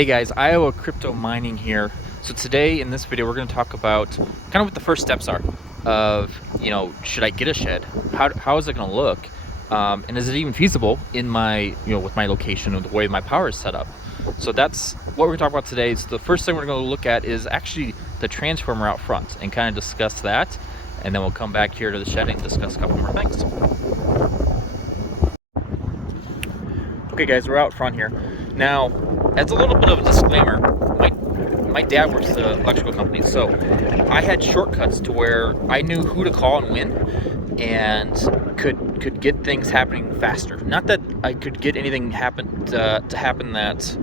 Hey guys, Iowa Crypto Mining here. So today in this video we're going to talk about kind of what the first steps are of, should I get a shed? How is it going to look? And is it even feasible in my, with my location and the way my power is set up? So that's what we're talking about today. So the first thing we're going to look at is actually the transformer out front and kind of discuss that. And then we'll come back here to the shed and discuss a couple more things. Okay guys, we're out front here. Now, as a little bit of a disclaimer, my dad works at the electrical company, so I had shortcuts to where I knew who to call and when, and could get things happening faster. Not that I could get anything to happen that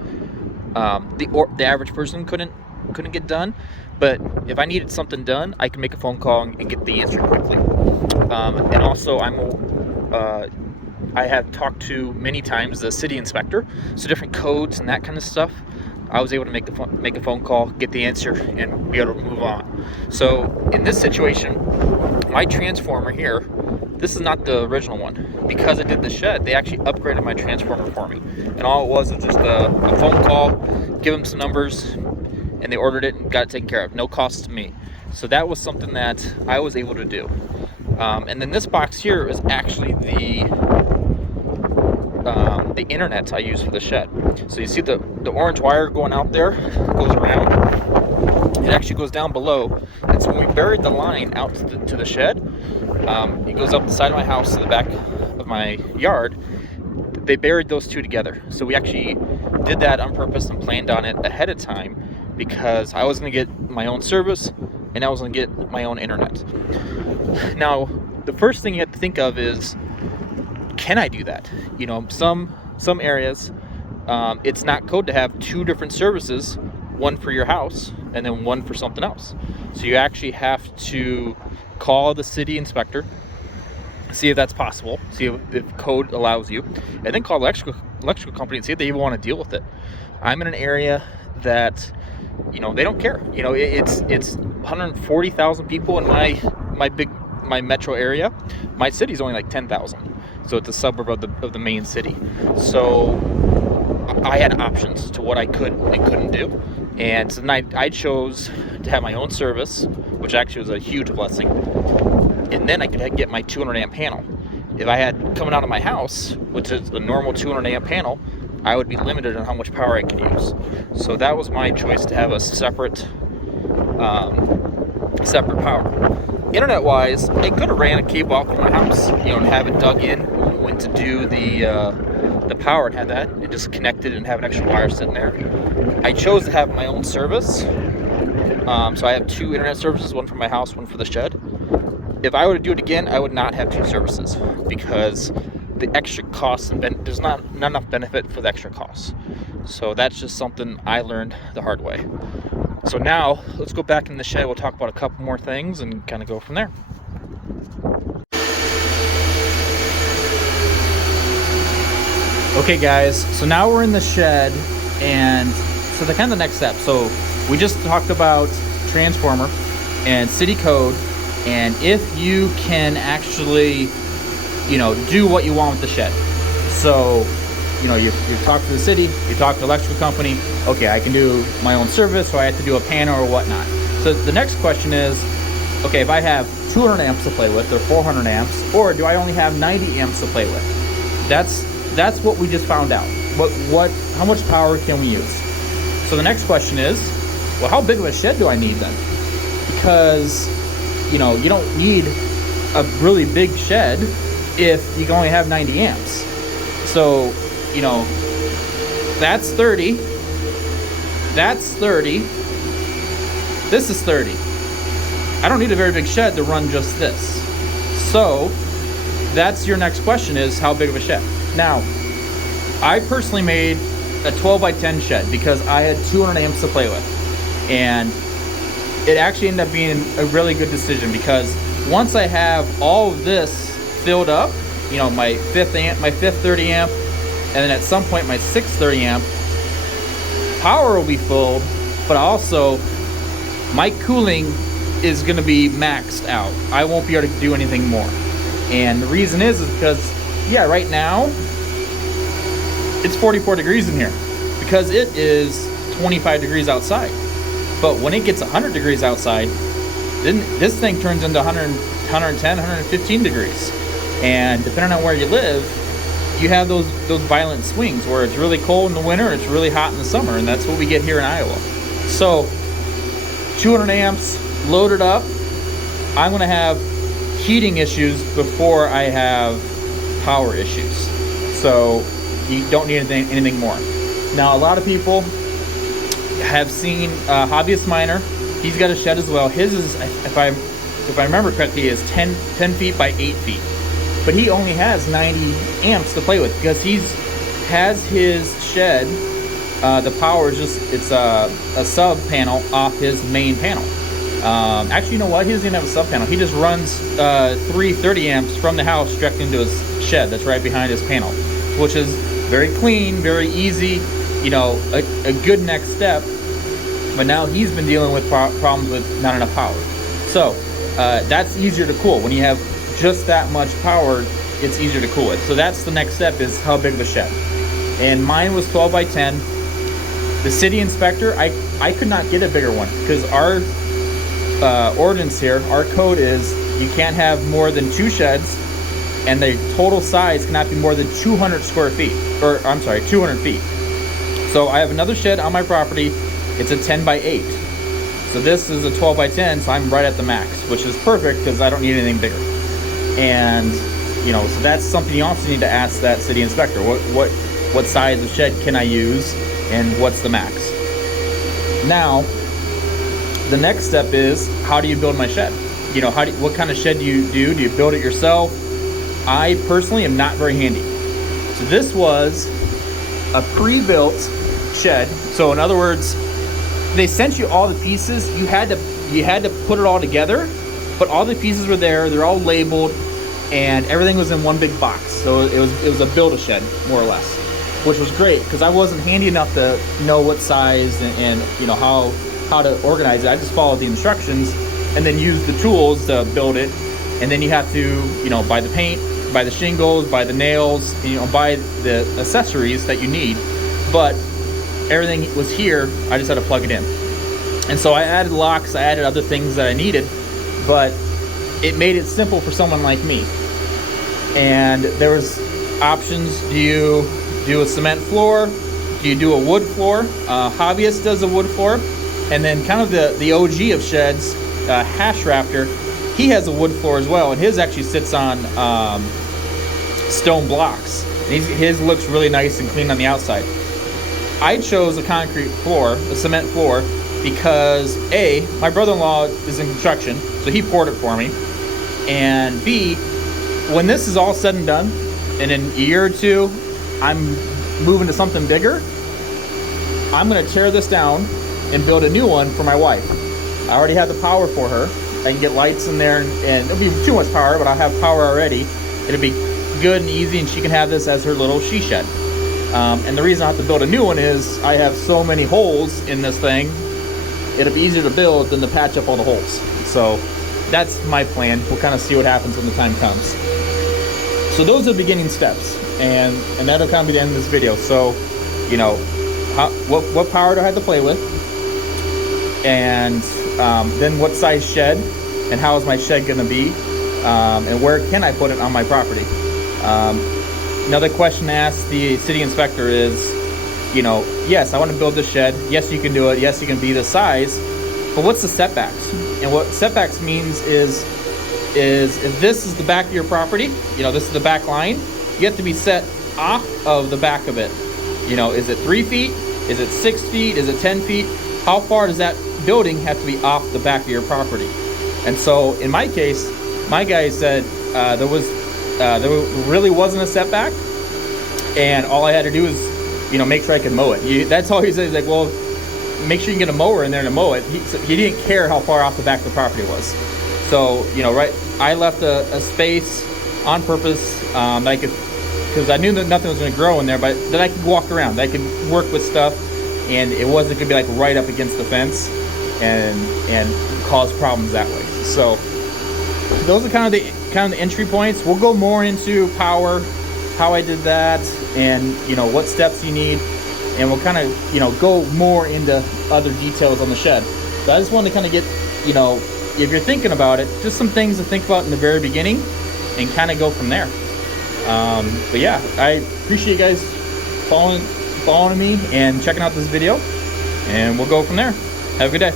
the average person couldn't get done, but if I needed something done, I could make a phone call and get the answer quickly. And also, I have talked to many times the city inspector, so different codes and that kind of stuff. I was able to make a phone call, get the answer, and be able to move on. So in this situation, my transformer here, this is not the original one. Because I did the shed, they actually upgraded my transformer for me. And all it was just a phone call, give them some numbers, and they ordered it and got it taken care of. No cost to me. So that was something that I was able to do. And then this box here is actually the internet I use for the shed. So you see the orange wire going out there, goes around. It actually goes down below. And so when we buried the line out to the shed, it goes up the side of my house to the back of my yard. They buried those two together. So we actually did that on purpose and planned on it ahead of time because I was going to get my own service and I was going to get my own internet. Now, the first thing you have to think of is, can I do that? Some areas, it's not code to have two different services, one for your house and then one for something else. So you actually have to call the city inspector, see if that's possible, see if code allows you, and then call the electrical company and see if they even want to deal with it. I'm in an area that, they don't care. It's 140,000 people in my metro area. My city's only like 10,000. So it's a suburb of the main city. So I had options to what I could and couldn't do. And so then I chose to have my own service, which actually was a huge blessing. And then I could get my 200 amp panel. If I had coming out of my house, which is the normal 200 amp panel, I would be limited on how much power I could use. So that was my choice, to have a separate power. Internet-wise, I could have ran a cable out from my house, and have it dug in, went to do the power and had that. It just connected and have an extra wire sitting there. I chose to have my own service. So I have two internet services, one for my house, one for the shed. If I were to do it again, I would not have two services because the extra costs and there's not enough benefit for the extra costs. So that's just something I learned the hard way. So now let's go back in the shed. We'll talk about a couple more things and kind of go from there. Okay guys, so now we're in the shed, and so the kind of the next step. So we just talked about transformer and city code, and if you can actually, do what you want with the shed. So, you talk to the city, you talk to the electrical company. Okay, I can do my own service, so I have to do a panel or whatnot. So the next question is, okay, if I have 200 amps to play with, or 400 amps, or do I only have 90 amps to play with? That's what we just found out. How much power can we use? So the next question is, well, how big of a shed do I need then? Because, you don't need a really big shed if you can only have 90 amps. So, that's 30. That's 30. This is 30. I don't need a very big shed to run just this. So, that's your next question, is how big of a shed? Now, I personally made a 12 by 10 shed because I had 200 amps to play with. And it actually ended up being a really good decision because once I have all of this filled up, my fifth 30 amp, and then at some point my sixth 30 amp, power will be full, but also my cooling is going to be maxed out. I won't be able to do anything more. And the reason is because, right now it's 44 degrees in here because it is 25 degrees outside. But when it gets 100 degrees outside, then this thing turns into 100, 110, 115 degrees. And depending on where you live, you have those violent swings where it's really cold in the winter and it's really hot in the summer, and that's what we get here in Iowa. So 200 amps loaded up. I'm going to have heating issues before I have power issues. So you don't need anything more. Now, a lot of people have seen Hobbyist Miner. He's got a shed as well. His is, if I remember correctly, is 10 feet by 8 feet. But he only has 90 amps to play with because has his shed. The power is just, it's a sub panel off his main panel. Actually, you know what? He doesn't even have a sub panel. He just runs 330 amps from the house direct into his shed that's right behind his panel, which is very clean, very easy, you know, a good next step. But now he's been dealing with problems with not enough power. So that's easier to cool. When you have just that much power, it's easier to cool it. So that's the next step, is how big of a shed. And mine was 12 by 10. The city inspector, I could not get a bigger one because our ordinance here, our code is you can't have more than 2 sheds, and the total size cannot be more than 200 square feet, or I'm sorry, 200 feet. So I have another shed on my property. It's a 10 by 8. So this is a 12 by 10, so I'm right at the max, which is perfect because I don't need anything bigger. And, you know, so that's something you also need to ask that city inspector. What size of shed can I use, and what's the max? Now, the next step is, how do you build my shed? You know, what kind of shed do you do? Do you build it yourself? I personally am not very handy. So this was a pre-built shed. So in other words, they sent you all the pieces. You had to put it all together, but all the pieces were there. They're all labeled, and everything was in one big box. So it was a build-a-shed, more or less, which was great because I wasn't handy enough to know what size and you know how to organize it. I just followed the instructions and then used the tools to build it. And then you have to, you know, buy the paint, buy the shingles, buy the nails, you know, buy the accessories that you need. But everything was here. I just had to plug it in. And so I added locks, I added other things that I needed, but it made it simple for someone like me. And there was options. Do you do a cement floor? Do you do a wood floor? Hobbyist does a wood floor. And then kind of the OG of sheds, Hash Raptor, he has a wood floor as well, and his actually sits on stone blocks. And his looks really nice and clean on the outside. I chose a concrete floor, a cement floor, because A, my brother-in-law is in construction, so he poured it for me. And B, when this is all said and done, and in a year or two, I'm moving to something bigger, I'm gonna tear this down and build a new one for my wife. I already have the power for her. I can get lights in there, and it'll be too much power, but I'll have power already. It'll be good and easy, and she can have this as her little she shed. And the reason I have to build a new one is I have so many holes in this thing, it'll be easier to build than to patch up all the holes. So that's my plan. We'll kind of see what happens when the time comes. So those are the beginning steps, and that'll kind of be the end of this video. So, you know, what power do I have to play with? And then what size shed, and how is my shed going to be, and where can I put it on my property? Another question to ask the city inspector is, you know, yes, I want to build this shed. Yes, you can do it. Yes, you can be this size. But what's the setbacks? And what setbacks means is if this is the back of your property, you know, this is the back line, you have to be set off of the back of it. You know, is it 3 feet? Is it 6 feet? Is it 10 feet? How far does that building have to be off the back of your property? And so in my case, my guy said there really wasn't a setback, and all I had to do was, you know, make sure I could mow it. That's all he said. He's like, well, make sure you can get a mower in there to mow it. He didn't care how far off the back of the property was. So, you know, I left a space on purpose that I could, because I knew that nothing was going to grow in there, but that I could walk around, that I could work with stuff, and it wasn't going to be like right up against the fence and cause problems that way. So those are kind of the entry points. We'll go more into power, how I did that, and you know what steps you need. and we'll kind of, you know, go more into other details on the shed. But I just wanted to kind of get, you know, if you're thinking about it, just some things to think about in the very beginning and kind of go from there. But yeah, I appreciate you guys following me and checking out this video, and we'll go from there. Have a good day.